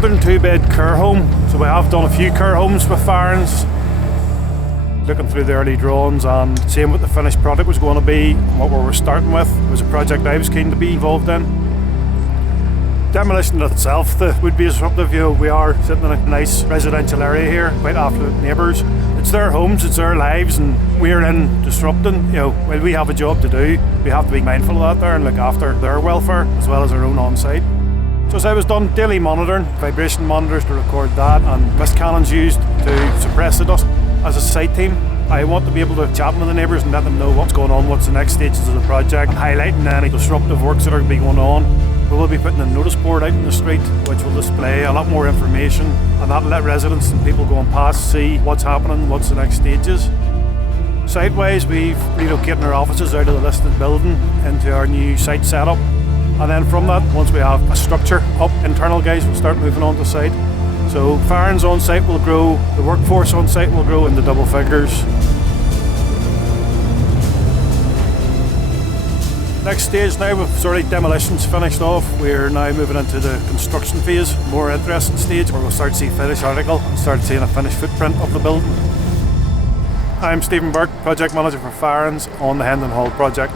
102-bed care home, so we have done a few care homes with Farrans. Looking through the early drawings and seeing what the finished product was going to be and what we were starting with was a project I was keen to be involved in. Demolition itself would be disruptive. We are sitting in a nice residential area here, quite affluent neighbours. It's their homes, it's their lives, and we're in disrupting. While we have a job to do, we have to be mindful of that there and look after their welfare as well as our own on-site. So as I was done, daily monitoring, vibration monitors to record that, and mist cannons used to suppress the dust. As a site team, I want to be able to chat with the neighbours and let them know what's going on, what's the next stages of the project, and highlighting any disruptive works that are going to be going on. We will be putting a notice board out in the street which will display a lot more information, and that'll let residents and people going past see what's happening, what's the next stages. Site-wise, we've relocated our offices out of the listed building into our new site setup, and then from that, once we have a structure up, internal guys will start moving on to site. So Farrans on site will grow, the workforce on site will grow into double figures. Next stage now, with sort of demolitions finished off, we're now moving into the construction phase, more interesting stage where we'll start to see finished article and start seeing a finished footprint of the building. I'm Stephen Burke, Project Manager for Farrans on the Hendon Hall project.